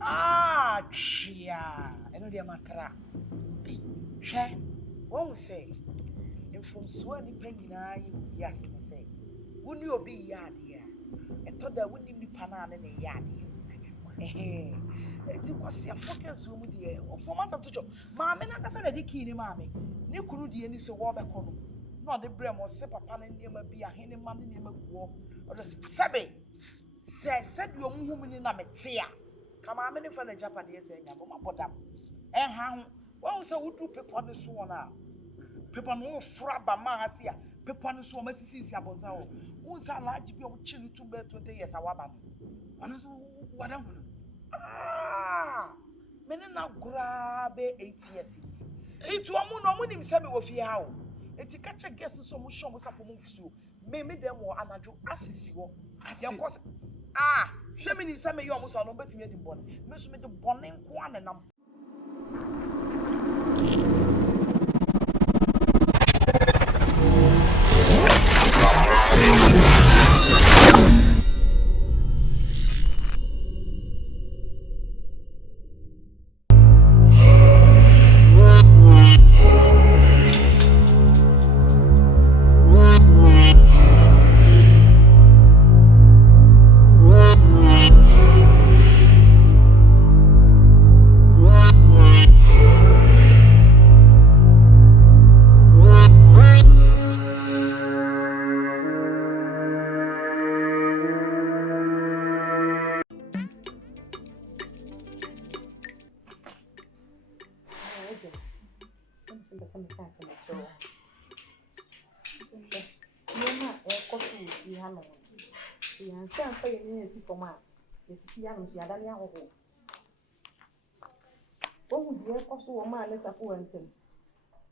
Ah, chia. I know the makara. Share. What we say? And from Swanny Penny, yes, I say. Wouldn't you be yard here? I thought that wouldn't be panana in a yard. It was your fucking zoom, dear. For months of the job. Mamma, I said a dicky, mammy. No could be any so warm. Not the brim or sip upon and near be a henny man in your war. Sabe said your woman in a metia. Come on, many for the Japanese saying, I'm a bottom. And how? Well, so would do people on the swan now. People no frabba mahasia. People on the swan, Mrs. Yabozao. Who's a large be of chili to bear 20 years? Our man. What am I? Ah, many now grab 8 years. It's one more winning semi of how. It's a catch a guess so much show us up a move so. Maybe them were anajo assisio. Of course. Ah, semi you almost are not betting the bonnet. Miss me the bonnet one and can't pay any for my. It's young, she had a young old. What would you also a man less a pointing?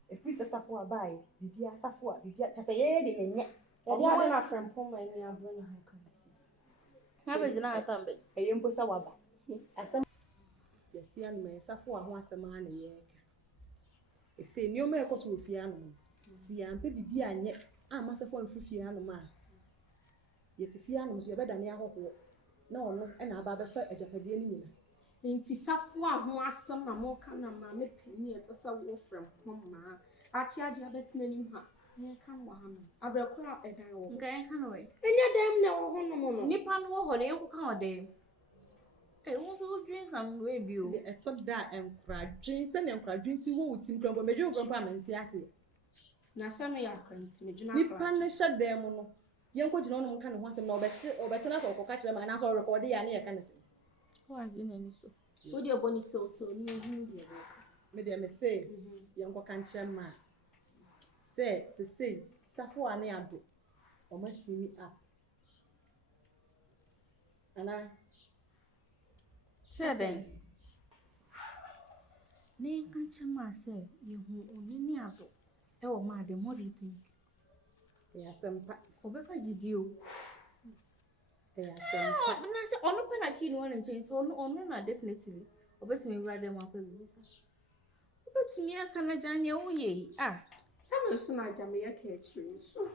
If we say Safua buy, Bibia Safua, Bibia, just a year and yet. And you are not from Poma and you are running. How is it not a bit? A young Posawaba. As some young man, Safua once a man a year. They say no miracles with Fiano. See, I'm baby beer and yet I must have one for Fiano man. Yet if Fiano, you're better than your whole. No, and about a Japanese. Inti Safwa ho asem na mo ka na ma me pini etsa wo from Ohemaa achi aja betinanim ha ye ka mo ha no abrekora edan wo nkan ka no we enya dem na wo ho no mo no nipa no wo ho de enko ka odem wo so dream some we bi o e to da enkra dream se na enkra dream si wo utim krampo meje wo krampo amenti ase na sam ya kranti meje na nipa no hye dem no ye enko gina no mo ka no ho asem na obetena so okoka kire ma na so record ya na ye ka ne se. What is it? What do you want to me dem say yanko kanche ma say to say Safwa na ado o matimi up ana say then ne kanche ma say ye hu onini ado e wo ma dem. What do you think? Yeah, sempa obefa gidio. Yeah, sempa na say ono pe na key no one change so ono na definitely obetimi write them akwa bibisa obetimi aka na janye wo ye some so na jame ya ka chiri so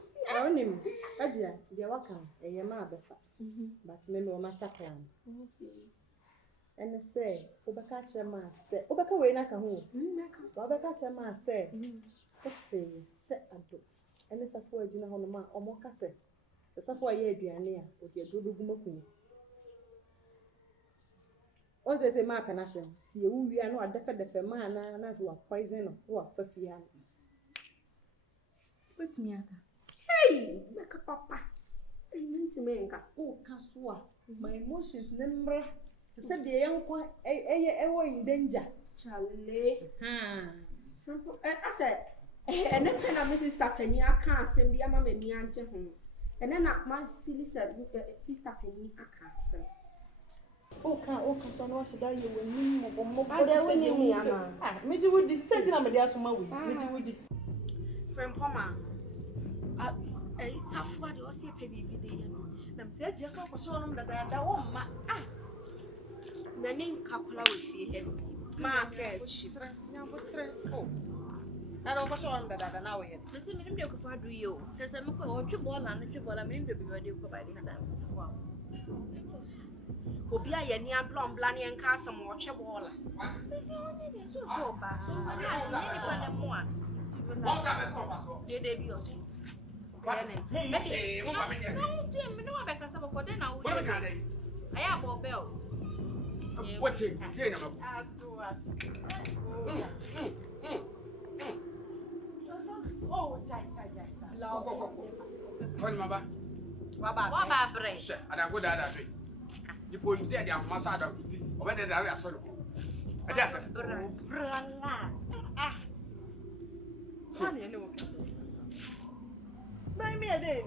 onim ajia dia waka eye ma abefa but me no master plan and say obeka chema say obeka we na ka ho obeka chema say say ado and Safwa agina ho no ma omoka say Safwa ye aduane a odi adrodo gumakunu on say ma penasem ti e wu wi anu adefe ma na so wa poison no wa fafia what's me aka hey make papa nti me nka o kaso a my emotions nemra to say de yanko ewo in danger chale simple I said and then na my sister Penny aka asem bi ama mani anje ho and then my feel said sister Penny aka asem okay so no should you when mo me ama meji wudi senti na me dey asoma we meji wudi from Poma Safwa de o se pe bibi de ye na me say je so ko so no da wo ma na nin kakula we fie he ma ke chi nyabotre na ro ko so no da na we he se me nim de ko fa do yo se me ko o twi bola na twi bola me nim de bi we de ko by this time Safwa Obia ye ni ablom blani en ka some watch bola. They say only dey so for ba. So when I see any pan dem mo a. They be okay. What? Hey, no, no, I can say because then I will. I have more bells. What you say? Oh, Jai. Waba break. And I go that way. The police said they are massage of disease. Whether they are sorry. That's a buy me a day.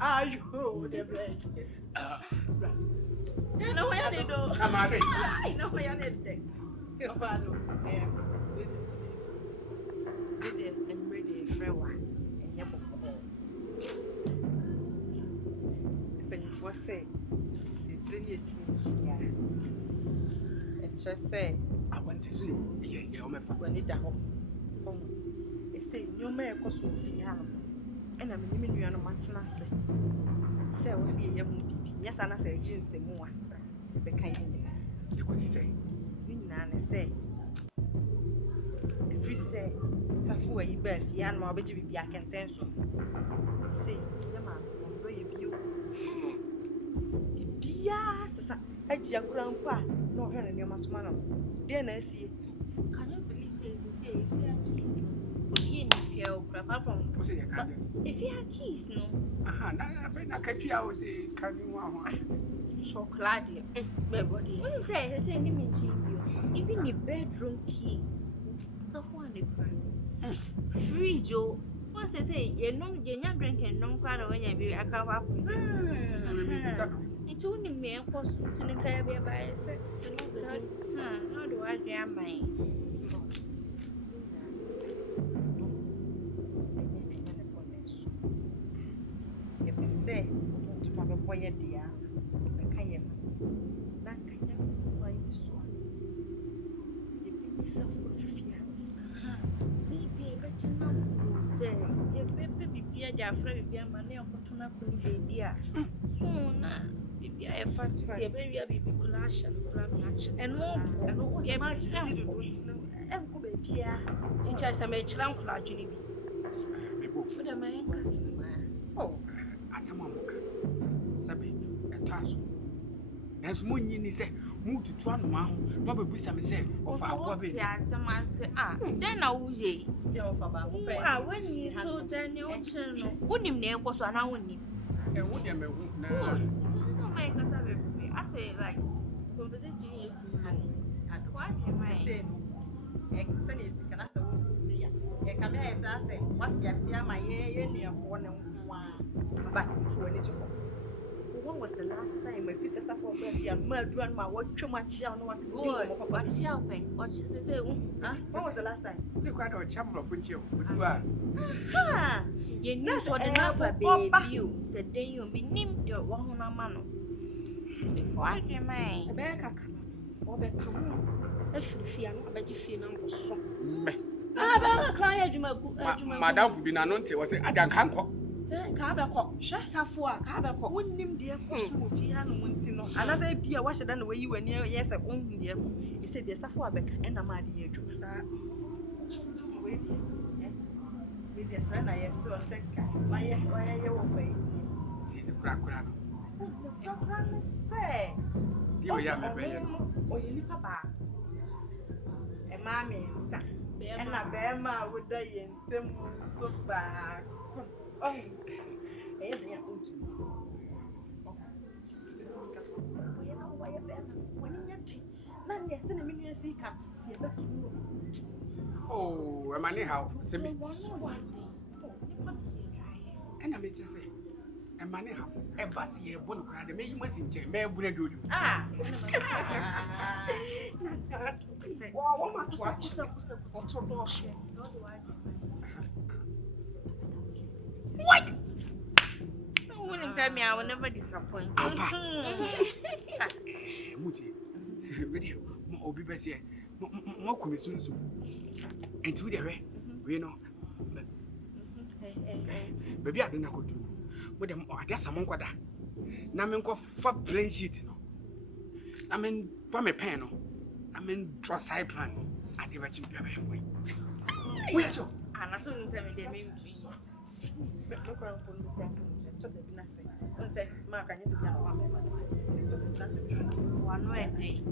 Are you the break? You know where they do. Come on, I know where they take. You follow. And ready for one. And you for say, it's really it's just say, I want to see you. When it home. They say, you may cost me. And I'm living you on a month last day. Say, I was here. Yes, and I say, jeans and more. The kind of what he say? Nana say, if you say, SARFOWAH, you bet, Yan Marbage be back and ten so. Say, Yama, where you view. Yes, HAJIA grandpa, no her and your masman. Then I see. Can you believe they say, if you are keys, apart from if you have keys, no? I catch you. I was a coming one. So glad you. What you say? They say, even the bedroom key. So, one free Joe. Once they say, you're not drinking, no crowd when you be a cover. It's only me, of course, in the Caribbean by itself. How do I get mine? Say, to my boy, dear, I can't. That kind of boy is one. You think yourself what you fear. See, baby, say, your baby be a Jafra, be a man, or Potuna could be dear. Oh, no, be a fast baby, a baby clash and more. And what was imagine and go be here. Teach us a match, uncle, Jimmy. What am I? Oh. Someone Sabi, a task. As Munny said, move to Twan, Bobby Bissam said, or someone said, then I will say, when you told Daniel, wouldn't name was an hour. And wouldn't I say, like, conversation, what am I saying? Can I say, come here, I say, what you my year, but when was the last time my sister suffered a murder? My what too much young one to go? What's helping? What she say? When was the last time? It's quite a chamber of which you are. You know what the number baby said, then you'll be named your one man. Why am I? Back or back home? If you bet you feel no so. Madame would be announced was a dank. SARFOWAH, wouldn't him dear Kosu piano Montino, and as I be a washer than the way you were near, yes, I own dear. He said, yes, SARFOWAH, and I'm dear to sir. With your son, I am so sick. Why are you away? See the program. The program is say, you are or you leave papa. A mammy, and a bear ma would die in them so bad. Oh, they are going to. Why a bear? When you think, none yet, send a million seeker. See a better. Oh, a money how? Send me one and I may just say, a money how? A bus here, one crowd, the main messenger, may would do you. What? So wouldn't tell me I will never disappoint. Muti, really, more be best here. More commission soon. And to the way, we know. Baby, I didn't go to. But them, I guess I'm on quada. Namen go for plain sheet. I mean, for me pen. I mean, draw side plan. I never chip your way. Wait, so. And I saw him tell me they may be. Look around for the nothing. I said, Mark, I need to get one way.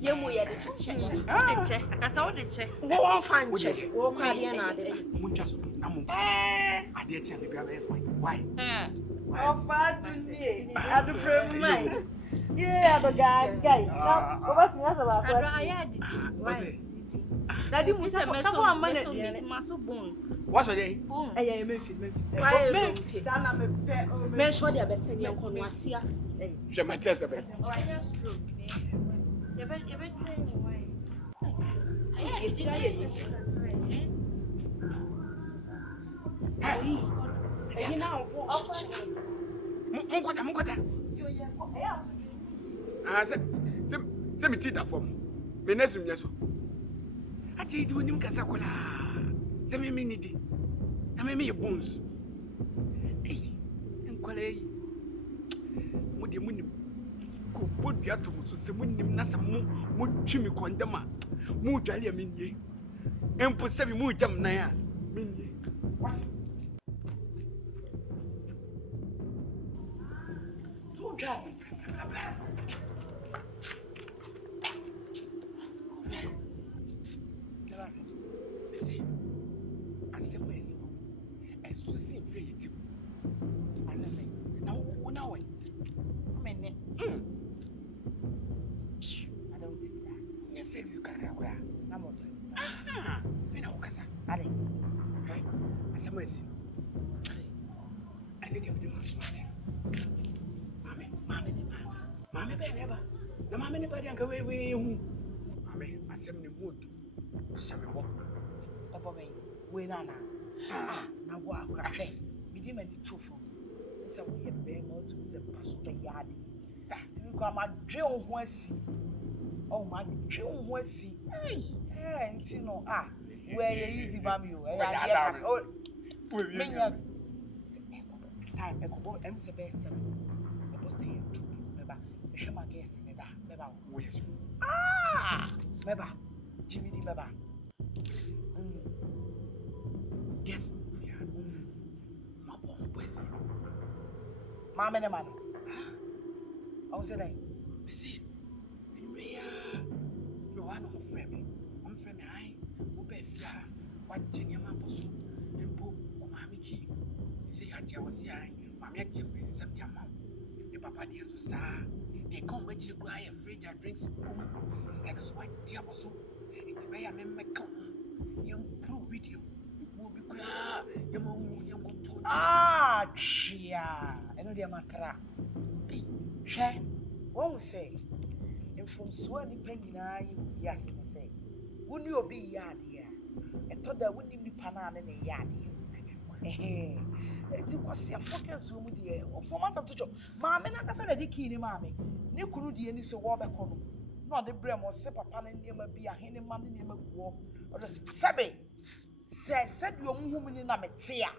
Yemu ya de check. The check. I saw the check. Wo won fan check. Wo kwa de na de. Munchaso, na mo. I dare tell you why? Oh, pardon me. I do pray my. Yeah, the guy. Now, what is that about? Why? Daddy, we say someone manage muscle bones. What's your day? Bones. Eh, me sure they be send you on what yes. She might tell you. Oh, I just stroke. You bet training why. Hey, did I hear you? Now, Munkwada. Se me tida fom. Me nesu nyeso. Ati di wonim kasa kola. Se me nidi. Na me bones. Eh, enkwala yi. Mu de munim. Ko bodua to so se munim na se mu twimi kondema. Mu dwale amenye. Empo se mu jam nan a. Menye. What? Tu drive. Oh, my dream was see. No, where you easy, mammy. Oh, time, I go MC best. I was there to remember. I shall my guess in that. Meba, Jimmy the Meba. Yes, my bomb was Mamma and man. I was saying, see, you are no friend. I'm friend. I will be what Jenny Maposo and Pope or Mammy Key. Say, I was here. Mammy, Jim, some young mom. The papa didn't so sad. They come with you, buy a fridge and drinks. And that's why Diaboso. It's by a member come. You prove with you. Will be glad. Your mom, young to chia. I know their matra. Share. Won't say. And from Swanny Penny, yes, and say, wouldn't you be yard here? I thought that wouldn't be panana in a yard here. It was a fucking zoom, dear. For months of the job. Mamma, I said a dicky, mammy. You couldn't do any so warm at home. Not the brim or sip upon and near be a henny man in a war. Sabe said your woman in a metia.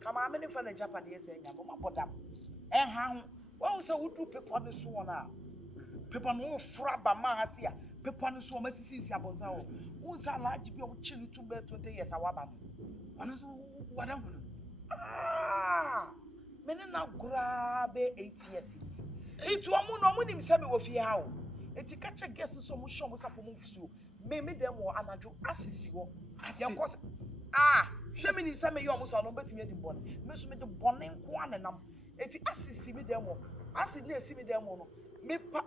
Come on, many for the Japanese saying, I'm a bottom. And how? Well, so would do people on the swan now. People no frabba mahasia. People on the swan, Mrs. Yabozao. Who's a large bill chilly to bed 20 years? Our man. What am mene na grab 8 years. It to amu no munim semi wo fie ha o. Eti ka che guess so mo show mo sapo mo fusu. Me dem wo anajo asisi wo. Yakos semi ni semi yo mo so no betimi edi bone. Me so me de bone nko anenam. Eti asisi me dem wo. Asisi na esi me dem wo no. Me pa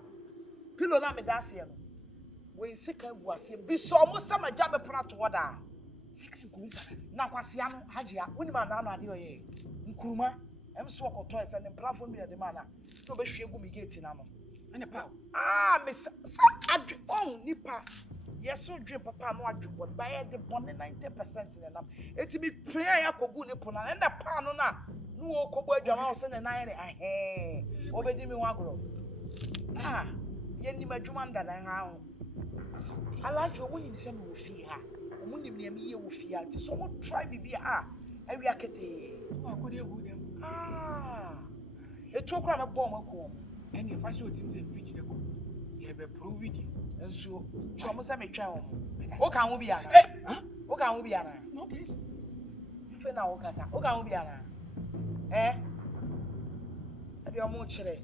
pilo na me dase no. We sika bu ase bi so mo sama jabe prato woda. Na kwasia no HAJIA woni ma na ade oye nkuruma em so okoto ese ne platform bi de mana no be hwe gu mi gate na no ene pa me sa adwe nipa yeso dwe papa no adwe bod ba ye de bone 90% ne nam eti mi pray yakogu ne pona enda pa no na no okobo adwama o se ne nan ne obedi mi wagoro ye ni madwuma ndada ha ho alajo woni mi se me wo fi ha Munim near me, you fear. So what try be area kete. I could hear with them. A choker and a bomb of home. And if I show things in which they go, you have a prove with you. And so, show me some child. What can we be? What can we be? No, please. If you know, what can we be? Eh? And you're more chilly.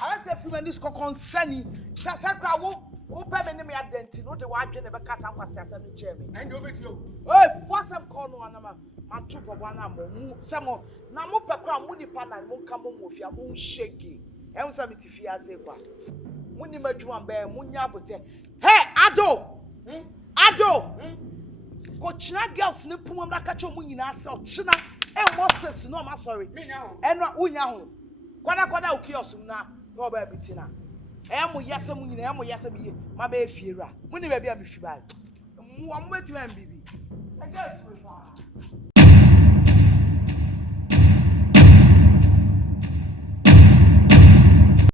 I want to feel this concerning. Sasakra won't pay me identity. No, the wife never cast some was Sasami Cherry. And over to you. Oh, for some corner on my two for one number. Some more. Now, more per crown, woody pan and won't come on with your moon shaky. And some it if you are safe. Mooney Majuan Bear, Munya would say, hey, Ado! Ado! Coachina girls snip on like a chomun in ourselves. China, and what says no, I'm sorry. Me now. And not Unyahu. Quada kiosk now, no baby Tina. Amo yasamu, amo yasabi, my baby Fira. Money may be a bishop. One way to baby. I guess we are.